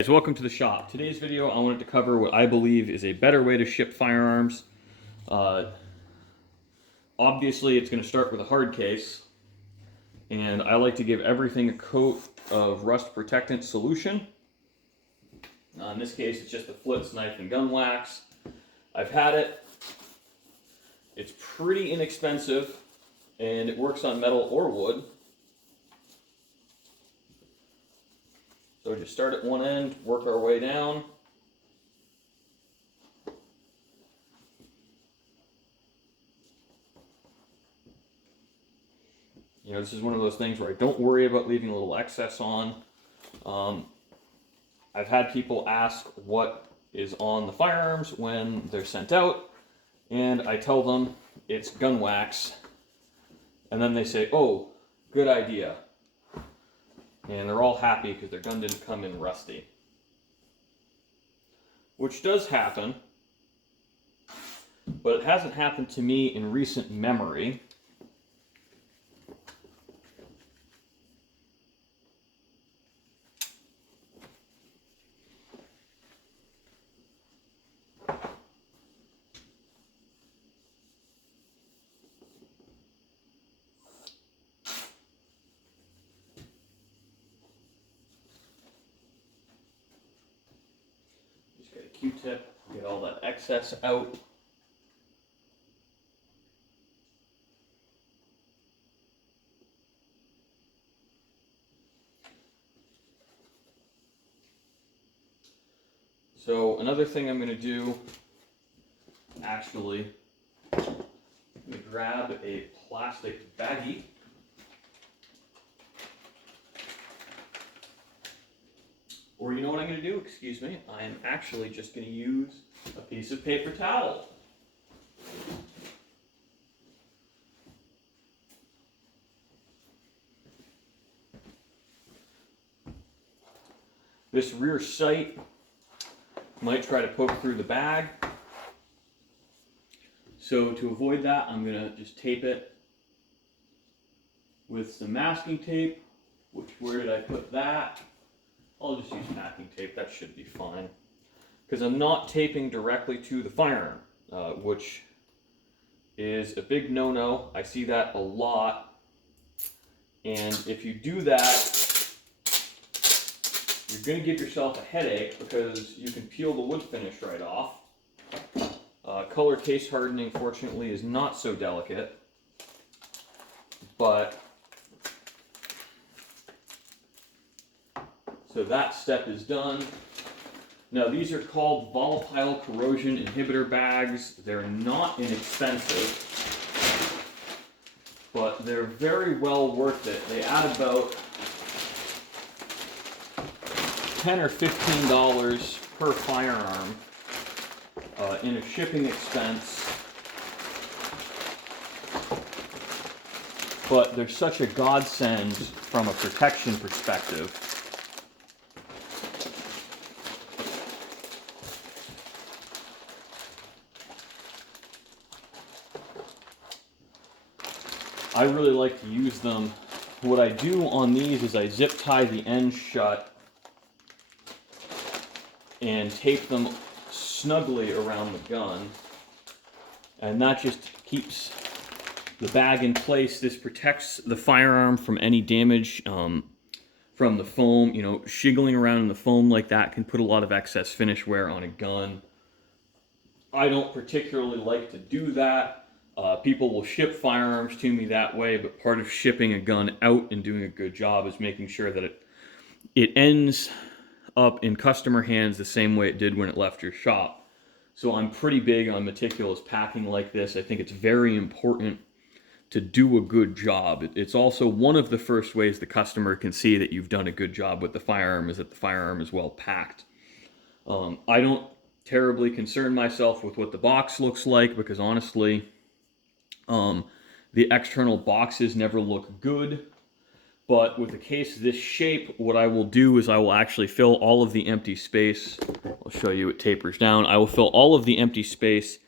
Guys, welcome to the shop. Today's video I wanted to cover what I believe is a better way to ship firearms. Obviously it's going to start with a hard case, and I like to give everything a coat of rust protectant solution. In this case it's just the Flitz knife and gun wax. I've had it. It's pretty inexpensive and it works on metal or wood. So just start at one end, work our way down. You know, this is one of those things where I don't worry about leaving a little excess on. I've had people ask what is on the firearms when they're sent out, and I tell them it's gun wax. And then they say, oh, good idea. And they're all happy because their gun didn't come in rusty. Which does happen, but it hasn't happened to me in recent memory. Q-tip, get all that excess out. So another thing I'm going to do, actually, I'm going to grab a plastic baggie. Or you know what I'm going to do? Excuse me. I am actually just going to use a piece of paper towel. This rear sight might try to poke through the bag. So to avoid that, I'm going to just tape it with some masking tape. Where did I put that? I'll just use packing tape, that should be fine. Because I'm not taping directly to the firearm, which is a big no-no. I see that a lot. And if you do that, you're going to give yourself a headache because you can peel the wood finish right off. Color case hardening, fortunately, is not so delicate. But so that step is done. Now these are called volatile corrosion inhibitor bags. They're not inexpensive, but they're very well worth it. They add about $10 or $15 per firearm in a shipping expense. But they're such a godsend from a protection perspective. I really like to use them. What I do on these is I zip tie the ends shut and tape them snugly around the gun. And that just keeps the bag in place. This protects the firearm from any damage from the foam. You know, shiggling around in the foam like that can put a lot of excess finish wear on a gun. I don't particularly like to do that. People will ship firearms to me that way, but part of shipping a gun out and doing a good job is making sure that it ends up in customer hands the same way it did when it left your shop. So I'm pretty big on meticulous packing like this. I think it's very important to do a good job. It's also one of the first ways the customer can see that you've done a good job with the firearm is that the firearm is well packed. I don't terribly concern myself with what the box looks like because honestly, the external boxes never look good, but with a case this shape, what I will do is I will actually fill all of the empty space. I'll show you it tapers down. I will fill all of the empty space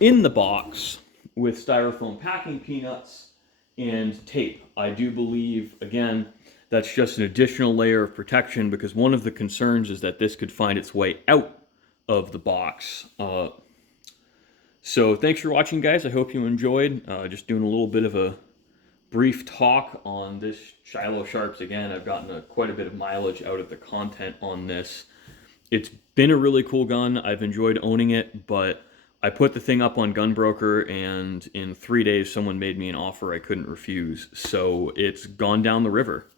in the box with styrofoam packing peanuts and tape. I do believe, again, that's just an additional layer of protection, because one of the concerns is that this could find its way out of the box. So thanks for watching, guys. I hope you enjoyed. Just doing a little bit of a brief talk on this Shiloh Sharps. Again, I've gotten quite a bit of mileage out of the content on this. It's been a really cool gun. I've enjoyed owning it, but I put the thing up on Gunbroker, and in 3 days someone made me an offer I couldn't refuse. So it's gone down the river.